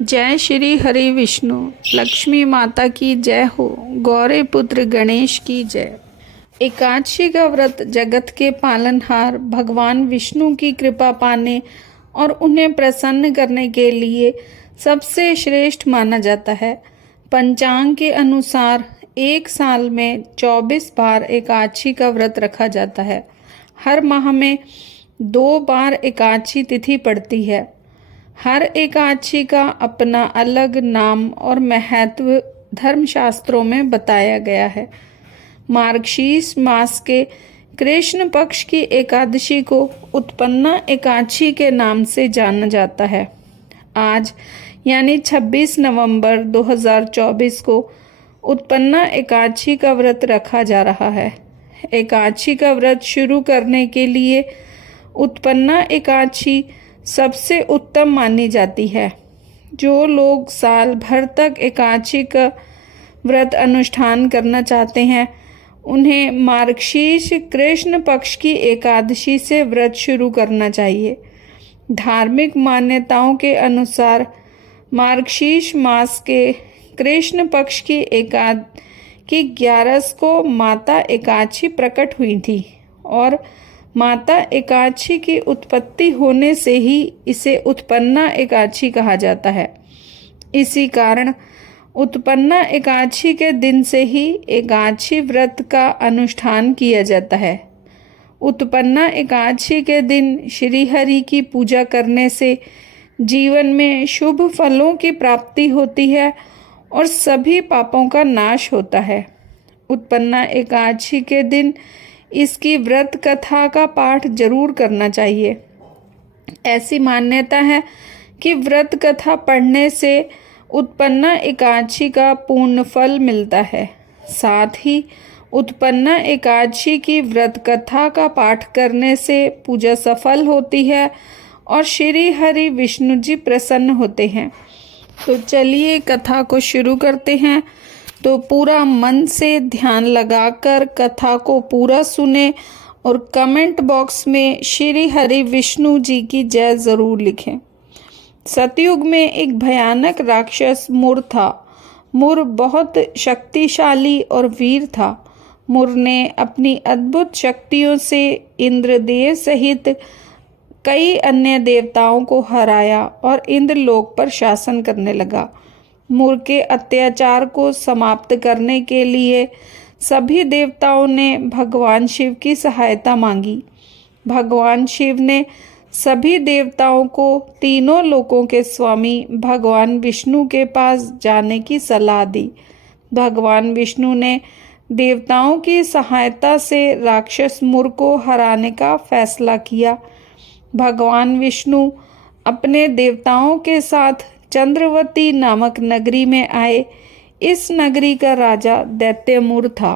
जय श्री हरि विष्णु। लक्ष्मी माता की जय हो। गौरी पुत्र गणेश की जय। एकादशी का व्रत जगत के पालनहार भगवान विष्णु की कृपा पाने और उन्हें प्रसन्न करने के लिए सबसे श्रेष्ठ माना जाता है। पंचांग के अनुसार एक साल में 24 बार एकादशी का व्रत रखा जाता है। हर माह में 2 बार एकादशी तिथि पड़ती है। हर एकादशी का अपना अलग नाम और महत्व धर्मशास्त्रों में बताया गया है। मार्गशीर्ष मास के कृष्ण पक्ष की एकादशी को उत्पन्ना एकादशी के नाम से जाना जाता है। आज यानी 26 नवंबर 2024 को उत्पन्ना एकादशी का व्रत रखा जा रहा है। एकादशी का व्रत शुरू करने के लिए उत्पन्ना एकादशी सबसे उत्तम मानी जाती है। जो लोग साल भर तक एकादशी का व्रत अनुष्ठान करना चाहते हैं उन्हें मार्गशीर्ष कृष्ण पक्ष की एकादशी से व्रत शुरू करना चाहिए। धार्मिक मान्यताओं के अनुसार मार्गशीर्ष मास के कृष्ण पक्ष की 11 को माता एकादशी प्रकट हुई थी और माता एकादशी की उत्पत्ति होने से ही इसे उत्पन्ना एकादशी कहा जाता है। इसी कारण उत्पन्ना एकादशी के दिन से ही एकादशी व्रत का अनुष्ठान किया जाता है। उत्पन्ना एकादशी के दिन श्री हरि की पूजा करने से जीवन में शुभ फलों की प्राप्ति होती है और सभी पापों का नाश होता है। उत्पन्ना एकादशी के दिन इसकी व्रत कथा का पाठ जरूर करना चाहिए। ऐसी मान्यता है कि व्रत कथा पढ़ने से उत्पन्ना एकादशी का पूर्ण फल मिलता है। साथ ही उत्पन्ना एकादशी की व्रत कथा का पाठ करने से पूजा सफल होती है और श्री हरि विष्णु जी प्रसन्न होते हैं। तो चलिए कथा को शुरू करते हैं। तो पूरा मन से ध्यान लगाकर कथा को पूरा सुने और कमेंट बॉक्स में श्री हरि विष्णु जी की जय जरूर लिखें। सतयुग में एक भयानक राक्षस मुर था। मुर बहुत शक्तिशाली और वीर था। मुर ने अपनी अद्भुत शक्तियों से इंद्रदेव सहित कई अन्य देवताओं को हराया और इंद्रलोक पर शासन करने लगा। मुर के अत्याचार को समाप्त करने के लिए सभी देवताओं ने भगवान शिव की सहायता मांगी। भगवान शिव ने सभी देवताओं को तीनों लोकों के स्वामी भगवान विष्णु के पास जाने की सलाह दी। भगवान विष्णु ने देवताओं की सहायता से राक्षस मुर को हराने का फैसला किया। भगवान विष्णु अपने देवताओं के साथ चंद्रवती नामक नगरी में आए। इस नगरी का राजा दैत्य मुर था।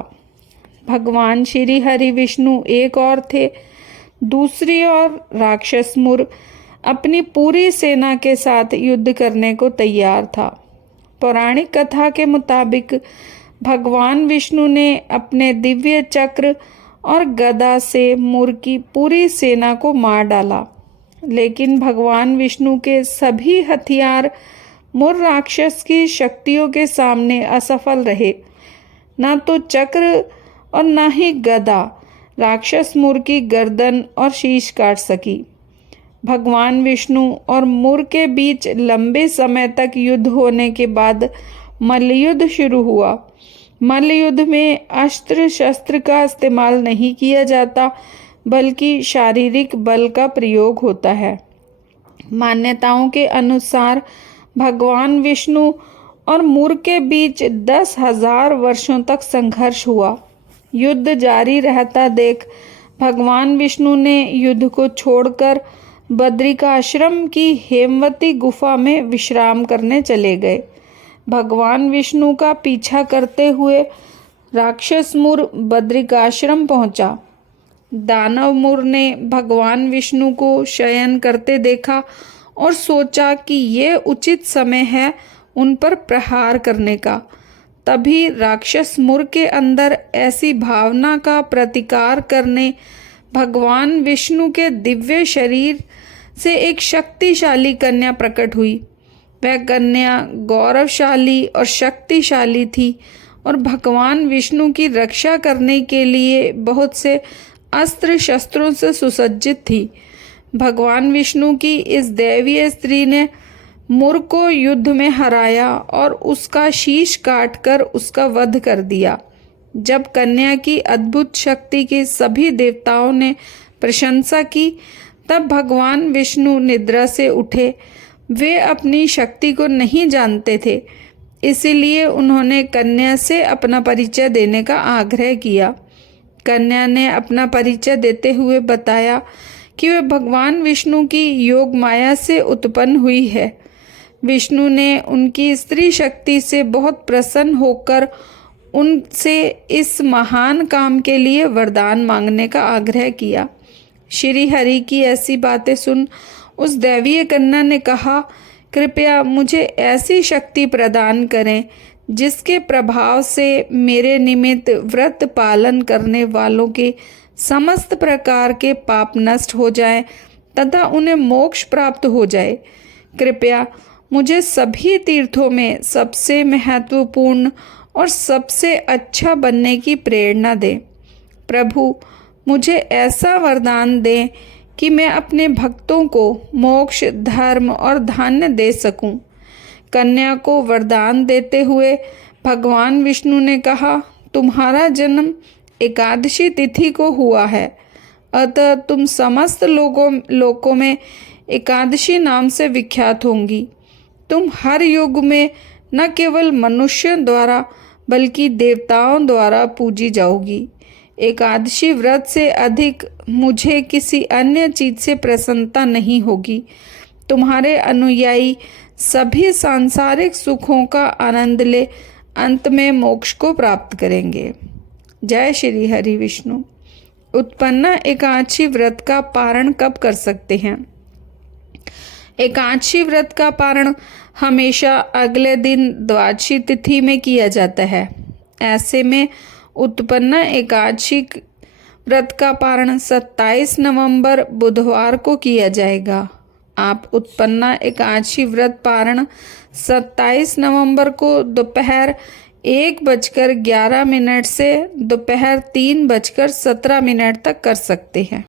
भगवान श्री हरि विष्णु एक और थे। दूसरी ओर राक्षस मुर अपनी पूरी सेना के साथ युद्ध करने को तैयार था। पौराणिक कथा के मुताबिक भगवान विष्णु ने अपने दिव्य चक्र और गदा से मुर की पूरी सेना को मार डाला, लेकिन भगवान विष्णु के सभी हथियार मुर राक्षस की शक्तियों के सामने असफल रहे। ना तो चक्र और ना ही गदा राक्षस मुर की गर्दन और शीश काट सकी। भगवान विष्णु और मुर के बीच लंबे समय तक युद्ध होने के बाद मल्लयुद्ध शुरू हुआ। मल्लयुद्ध में अस्त्र शस्त्र का इस्तेमाल नहीं किया जाता, बल्कि शारीरिक बल का प्रयोग होता है। मान्यताओं के अनुसार भगवान विष्णु और मुर के बीच 10,000 वर्षों तक संघर्ष हुआ। युद्ध जारी रहता देख भगवान विष्णु ने युद्ध को छोड़कर बद्रिकाश्रम की हेमवती गुफा में विश्राम करने चले गए। भगवान विष्णु का पीछा करते हुए राक्षस मुर बद्रिकाश्रम पहुंचा। दानव मुर ने भगवान विष्णु को शयन करते देखा और सोचा कि ये उचित समय है उन पर प्रहार करने का। तभी राक्षस मुर के अंदर ऐसी भावना का प्रतिकार करने भगवान विष्णु के दिव्य शरीर से एक शक्तिशाली कन्या प्रकट हुई। वह कन्या गौरवशाली और शक्तिशाली थी और भगवान विष्णु की रक्षा करने के लिए बहुत से अस्त्र शस्त्रों से सुसज्जित थी। भगवान विष्णु की इस दैवीय स्त्री ने मुर को युद्ध में हराया और उसका शीश काटकर उसका वध कर दिया। जब कन्या की अद्भुत शक्ति की सभी देवताओं ने प्रशंसा की, तब भगवान विष्णु निद्रा से उठे। वे अपनी शक्ति को नहीं जानते थे, इसीलिए उन्होंने कन्या से अपना परिचय देने का आग्रह किया। कन्या ने अपना परिचय देते हुए बताया कि वे भगवान विष्णु की योग माया से उत्पन्न हुई है। विष्णु ने उनकी स्त्री शक्ति से बहुत प्रसन्न होकर उनसे इस महान काम के लिए वरदान मांगने का आग्रह किया। श्री हरि की ऐसी बातें सुन उस दैवीय कन्या ने कहा, कृपया मुझे ऐसी शक्ति प्रदान करें जिसके प्रभाव से मेरे निमित्त व्रत पालन करने वालों के समस्त प्रकार के पाप नष्ट हो जाएं तथा उन्हें मोक्ष प्राप्त हो जाए। कृपया मुझे सभी तीर्थों में सबसे महत्वपूर्ण और सबसे अच्छा बनने की प्रेरणा दें। प्रभु, मुझे ऐसा वरदान दें कि मैं अपने भक्तों को मोक्ष, धर्म और धान्य दे सकूं। कन्या को वरदान देते हुए भगवान विष्णु ने कहा, तुम्हारा जन्म एकादशी तिथि को हुआ है, अतः तुम समस्त लोकों में एकादशी नाम से विख्यात होंगी। तुम हर युग में न केवल मनुष्यों द्वारा बल्कि देवताओं द्वारा पूजी जाओगी। एकादशी व्रत से अधिक मुझे किसी अन्य चीज से प्रसन्नता नहीं होगी। तुम्हारे अनुयायी सभी सांसारिक सुखों का आनंद ले अंत में मोक्ष को प्राप्त करेंगे। जय श्री हरि विष्णु। उत्पन्ना एकादशी व्रत का पारण कब कर सकते हैं? एकादशी व्रत का पारण हमेशा अगले दिन द्वादशी तिथि में किया जाता है। ऐसे में उत्पन्ना एकादशी व्रत का पारण 27 नवंबर बुधवार को किया जाएगा। आप उत्पन्ना एकादशी व्रत पारण 27 नवंबर को दोपहर 1:11 से दोपहर 3:17 तक कर सकते हैं।